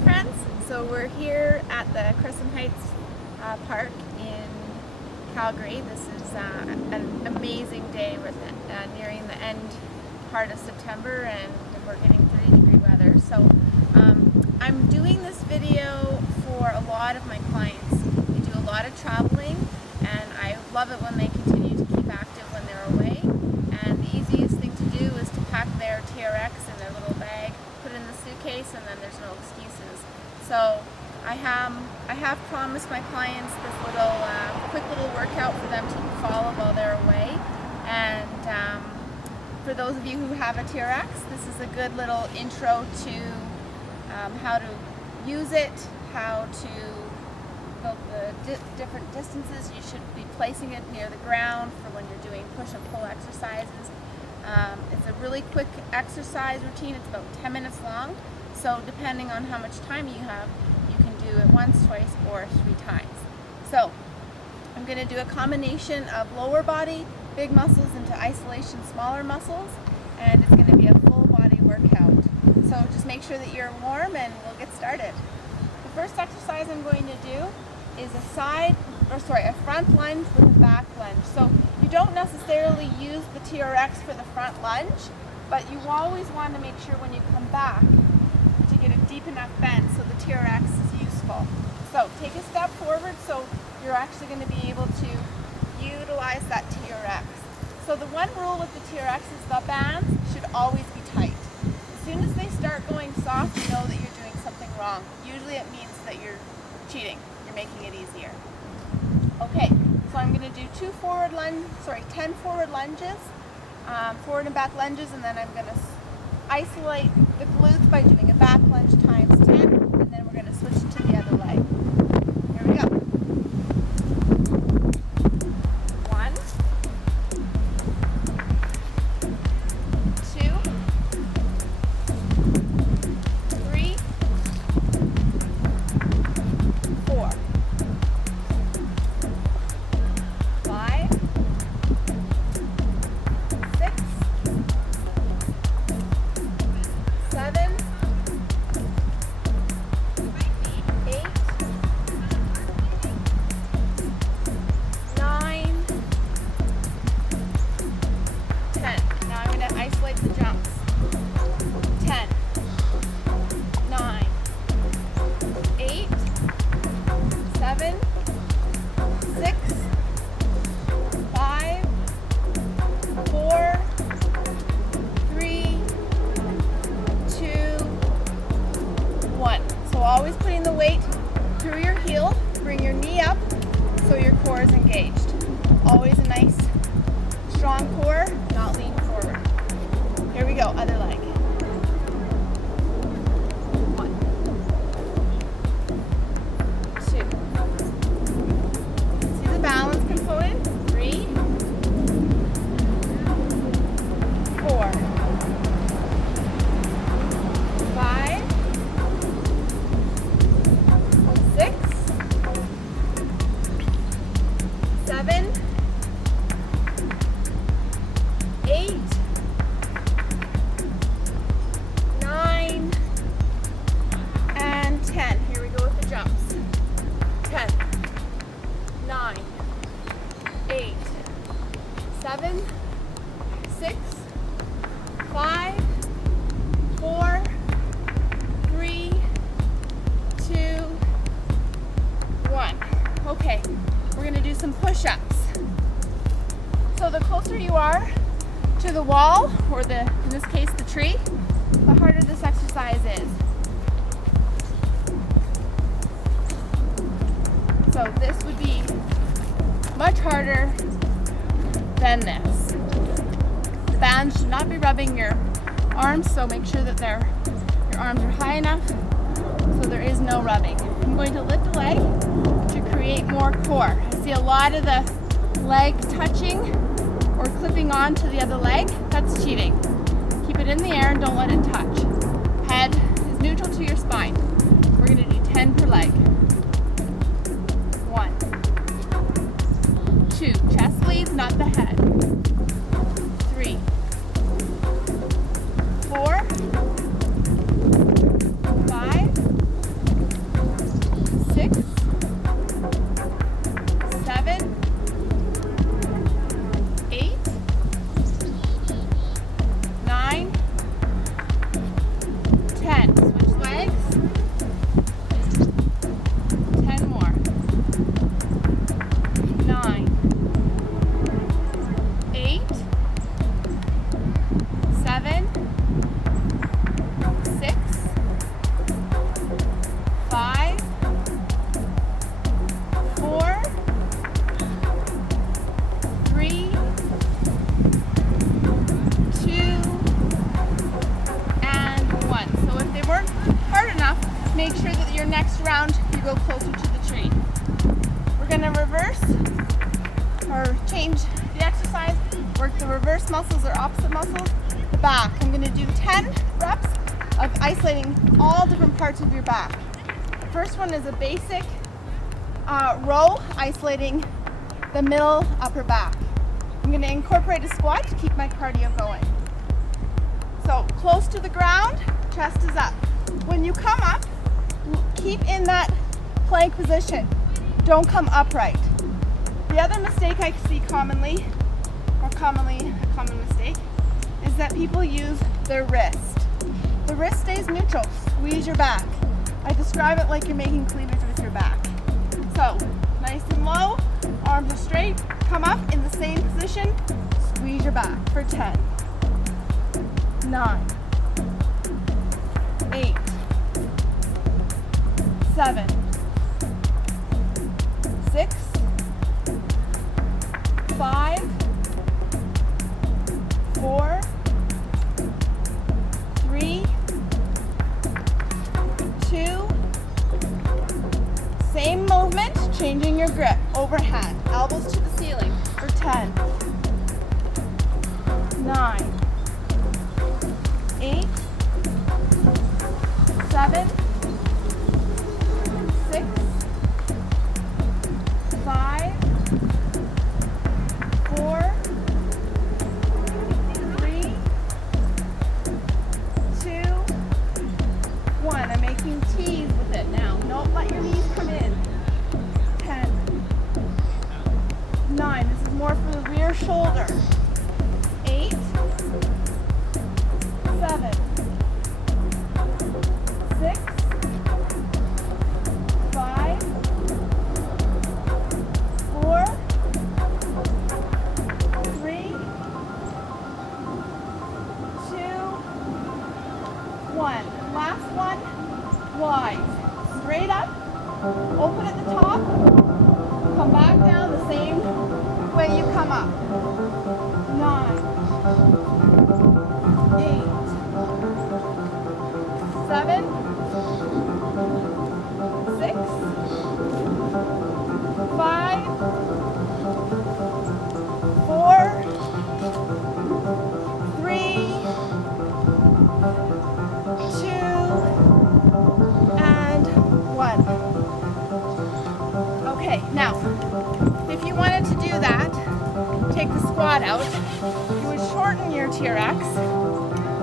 friends, so we're here at the Crescent Heights Park in Calgary. This is an amazing day. We're nearing the end part of September and we're getting 30-degree weather. So I'm doing this video for a lot of my clients. They do a lot of traveling and I love it when they continue to keep active when they're away. And the easiest thing to do is to pack their TRX in their little bag, put it in the suitcase, and then there's no excuses. So I have promised my clients this little quick little workout for them to follow while they're away. And for those of you who have a TRX, this is a good little intro to how to use it, how to go the different distances. You should be placing it near the ground for when you're doing push and pull exercises. It's a really quick exercise routine. It's about 10 minutes long. So depending on how much time you have, you can do it once, twice, or 3 times. So I'm going to do a combination of lower body, big muscles into isolation, smaller muscles, and it's going to be a full body workout. So just make sure that you're warm and we'll get started. The first exercise I'm going to do is a front lunge with a back lunge. So you don't necessarily use the TRX for the front lunge, but you always want to make sure when you come back to get a deep enough bend so the TRX is useful. So take a step forward so you're actually going to be able to utilize that TRX. So the one rule with the TRX is the bands should always be tight. As soon as they start going soft, you know that you're doing something wrong. Usually it means that you're cheating. You're making it easier. Okay, so I'm going to do 10 forward lunges, forward and back lunges, and then I'm going to isolate the glutes by doing a back lunge times 10, and then we're going to switch to the other leg. Here we go. 1, 2, 3, 4, 5, 6, 7, 8, 9, 10. Now I'm going to isolate the jumps. 10, 9, 8, 7, 6, 5, 4, 3, 2, 1. So always putting the weight through your heel. Bring your knee up so your core is engaged. Always a nice strong core, not lean forward. Here we go, other leg. 1, 2. See the balance component? 3, 4, 5, 6, 7, 8, 9, and 10. Here we go with the jumps. 10, 9, 8, 7, 6, 5, 4, 3, 2, 1. Okay, we're going to do some push-ups. So the closer you are to the wall, or in this case the tree, the harder this exercise is. So this would be much harder than this. The bands should not be rubbing your arms, so make sure that your arms are high enough so there is no rubbing. I'm going to lift a leg to create more core. I see a lot of the leg touching or clipping onto the other leg. That's cheating. Keep it in the air and don't let it touch. Head is neutral to your spine. We're going to do 10 per leg. 1, 2, chest leads, not the head. 3, 4, 5, go closer to the tree. We're gonna reverse or change the exercise, work the reverse muscles or opposite muscles, the back. I'm gonna do 10 reps of isolating all different parts of your back. First one is a basic row, isolating the middle upper back. I'm gonna incorporate a squat to keep my cardio going. So close to the ground, chest is up. When you come up, keep in that plank position. Don't come upright. The other mistake I see commonly, a common mistake, is that people use their wrist. The wrist stays neutral. Squeeze your back. I describe it like you're making cleavage with your back. So, nice and low, arms are straight, come up in the same position, squeeze your back for 10, 9, 8, 7, 6, 5, 4, 3, 2, same movement, changing your grip, overhand, elbows to the ceiling for 10, 9, 8, 7, 6, 5, 4, 3, 2, 1. I'm making T's with it now. Don't let your knees come in. 10, 9. This is more for the rear shoulder. 8, 7, 6, 5, 4, 3, 2, 1. Last one, wide. Straight up, open at the top, come back down the same way you come up. 9, 8, 7, 6, 5, 4, 3, 2, and 1. Okay, now, if you wanted to do that, take the squat out, you would shorten your TRX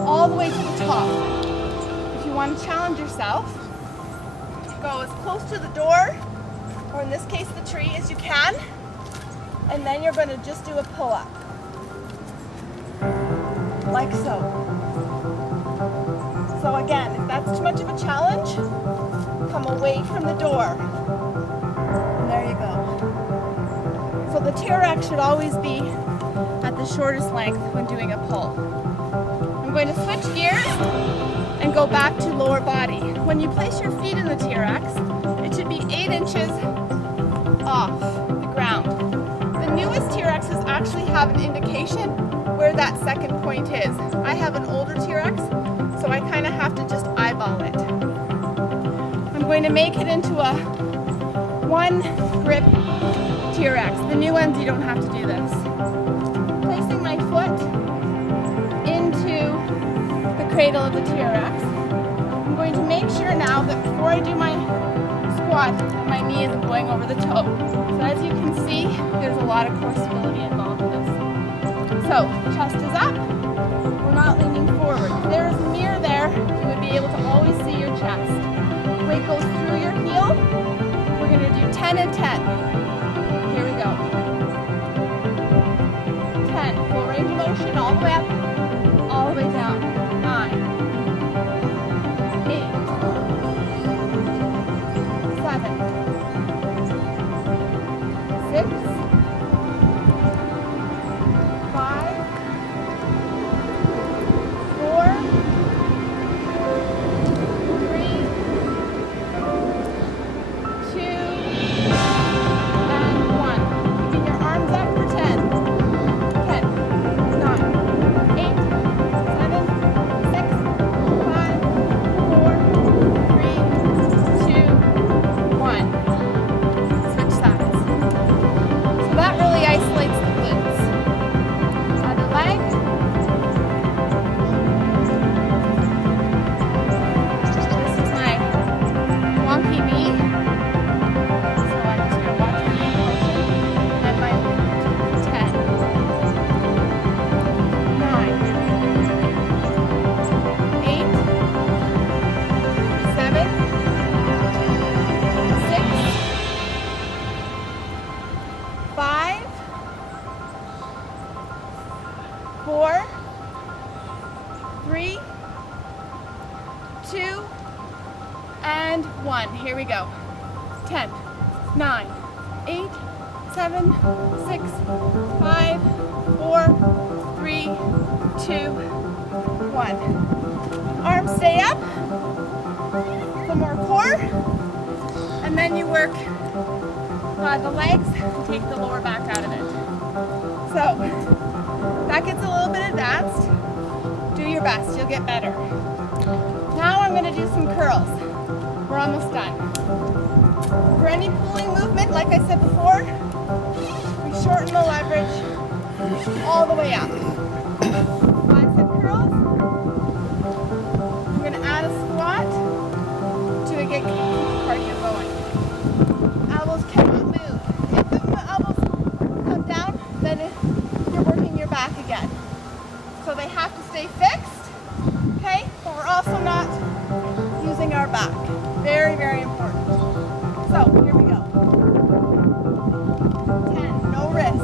all the way to the top. If you want to challenge yourself, go as close to the door, or in this case the tree, as you can, and then you're going to just do a pull-up, like so. So again, if that's too much of a challenge, come away from the door. And there you go. So the TRX should always be at the shortest length when doing a pull. I'm going to switch gears and go back to lower body. When you place your feet in the TRX, it should be 8 inches off the ground. The newest TRXs actually have an indication where that second point is. I have an older TRX, so I kind of have to just eyeball it. I'm going to make it into a one grip TRX. The new ones, you don't have to do this. Placing my foot into the cradle of the TRX. I'm going to make sure now that before I do my squat, my knee isn't going over the toe. So as you can see, there's a lot of core stability involved in this. So, chest is up. We're not leaning forward. If there is a mirror there, you would be able to always see your chest. Weight goes through your heel. We're going to do 10 and 10. Here we go. 10. Full range of motion all the way up, all the way down. 9, 8, 7, 6, 5, 4, 3, 2, and 1. Keeping your arms up for 10. 10, 9, 8, 7, 6, 5, 4, 3, 2, 1. here we go. 10, 9, 8, 7, 6, 5, 4, 3, 2, 1. Arms stay up. Some more core. And then you work the legs and take the lower back out of it. So that gets a little bit advanced. Do your best, you'll get better. Now I'm going to do some curls. We're almost done. For any pulling movement, like I said before, we shorten the leverage all the way up. Bicep curls. I'm going to add a squat to get cardio going. Elbows cannot move. If the elbows come down, then you're working your back again. So they have to stay fixed, okay? But we're also not using our back. Very, very important. So here we go. 10, no wrist.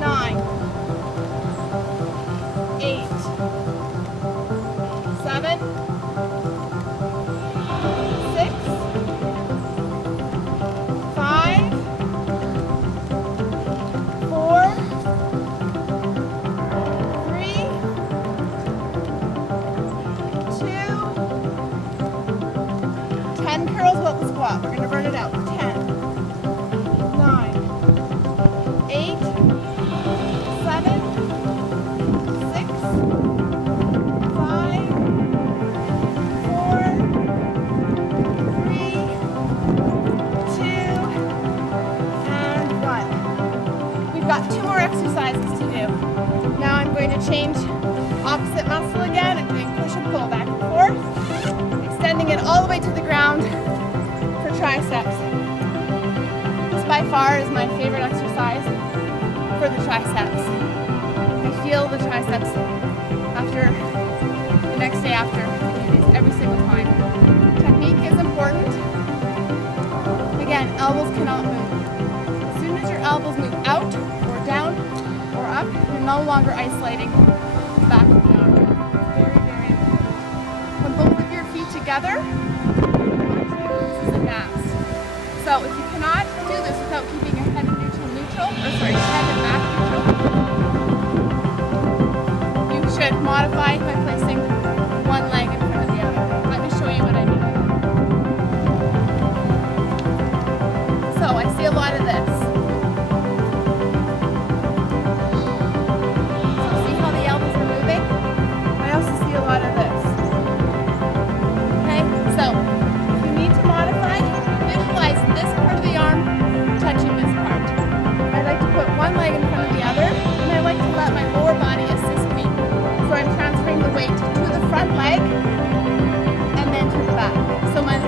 9, 8, 7, 6, 5, 4, 3, 2, 10 curls without the squat. We're going to burn it out. 10, 9, 8, 7, 6, 5, 4, 3, 2, and 1. We've got 2 more exercises to do. Now I'm going to change opposite muscle again. I'm doing push and pull back and forth, extending it all the way to the ground for triceps. This by far is my favorite exercise for the triceps. I feel the triceps after the next day after I do these every single time. Technique is important. Again, elbows cannot move. As soon as your elbows move out or down or up, you're no longer isolating the back of the arm. Very, very important. When both of your feet together, this is advanced. So if you cannot do this without keeping your head and head and back neutral, you should modify by placing one leg in front of the other. Let me show you what I mean. So I see a lot of this. So see how the elbows are moving? I also see a lot of this. Okay, so if you need to modify, visualize this part of the arm touching this part. I like to put one leg in front of the other, and I like to let my lower body assist me. So I'm transferring the weight to the front leg and then to the back. So my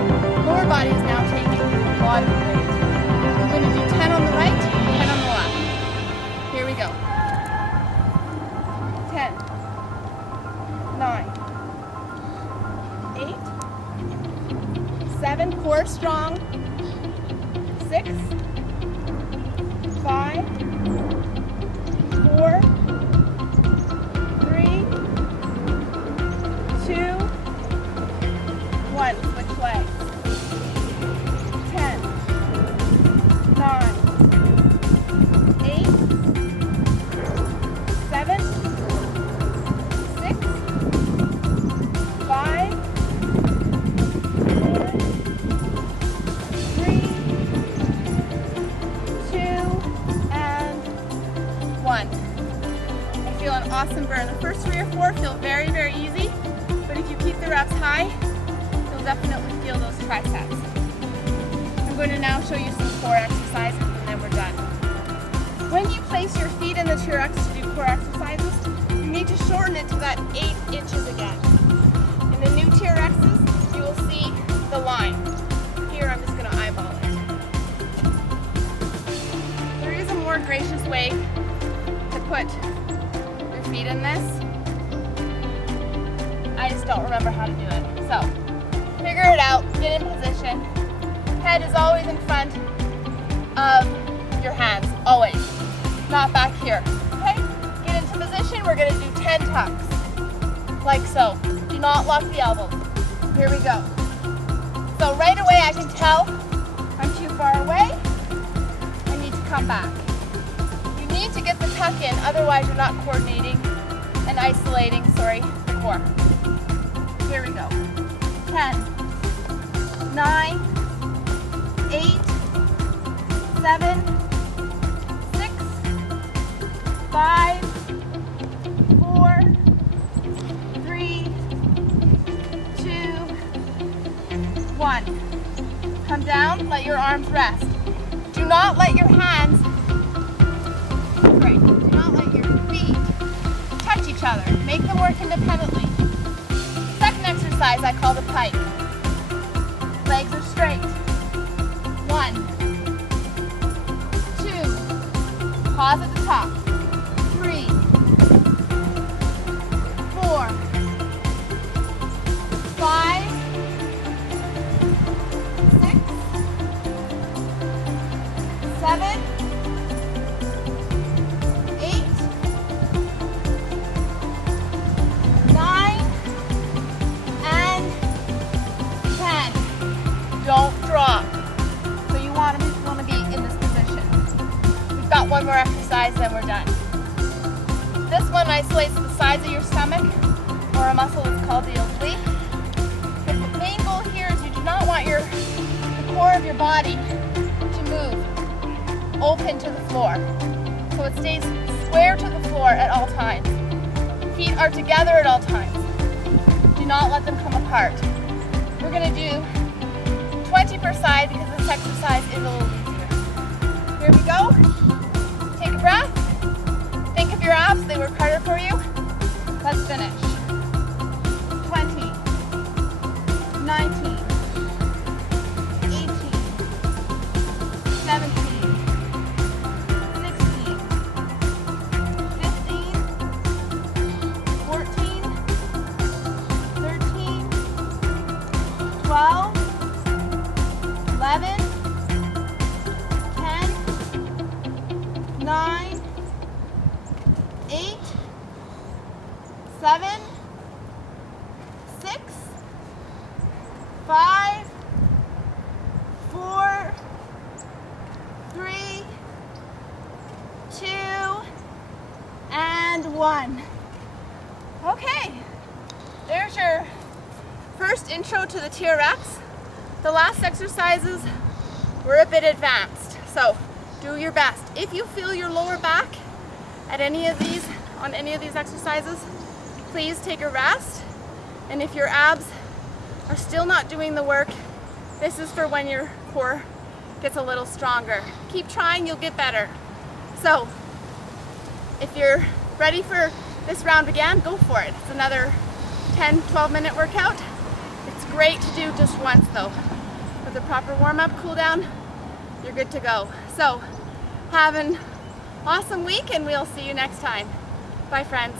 lower body is now taking a lot of the weight. I'm going to do 10 on the right, 10 on the left. Here we go. 10, 9, 8, 7, core strong, 6, 5, 4, 3, 2, 1. Switch legs. 10, 9, 8, 7, 6, 5, 4, 3, 2, and 1. I feel an awesome burn. The first 3 or 4 feel very, very easy, but if you keep the reps high, you'll definitely feel those triceps. I'm going to now show you some core exercises and then we're done. When you place your feet in the TRX to do core exercises, you need to shorten it to that 8 inches again. In the new TRXs, you will see the line. Here, I'm just going to eyeball it. There is a more gracious way to put your feet in this. I just don't remember how to do it. So, figure it out, get in position. Head is always in front of your hands, always. Not back here, okay? Get into position, we're gonna do 10 tucks, like so. Do not lock the elbows. Here we go. So right away I can tell I'm too far away. I need to come back. You need to get the tuck in, otherwise you're not coordinating and isolating, the core. Here we go. 10, 9, 8, 7, 6, 5, 4, 3, 2, 1. Come down, let your arms rest. Do not let your hands, do not let your feet touch each other. Make them work independently. Second exercise I call the pike. Legs are straight. 1, 2, pause at the top. 3, 4, 5, 6, 7, 8, 9, and 10. Don't drop. So you want to be in this position. We've got one more exercise, then we're done. This one isolates the sides of your stomach, or a muscle that's called the oblique. The main goal here is you do not want the core of your body to move open to the floor. So it stays square to the floor at all times. Feet are together at all times. Do not let them come apart. We're going to do 20 per side because this exercise is a little easier. Here we go. Take a breath. Think of your abs. They work harder for you. Let's finish. 20, 19, 18, 17, 16, 15, 14, 13, 12, 11, 10, 9, 8, 7, 6, 5, 4, 3, 2, and 1. Okay, there's your first intro to the TRX. The last exercises were a bit advanced, so do your best. If you feel your lower back at on any of these exercises, please take a rest. And if your abs are still not doing the work, this is for when your core gets a little stronger. Keep trying, you'll get better. So if you're ready for this round again, go for it. It's another 10-12 minute workout. It's great to do just once though. With a proper warm-up, cool down, you're good to go. So have an awesome week and we'll see you next time. Bye friends.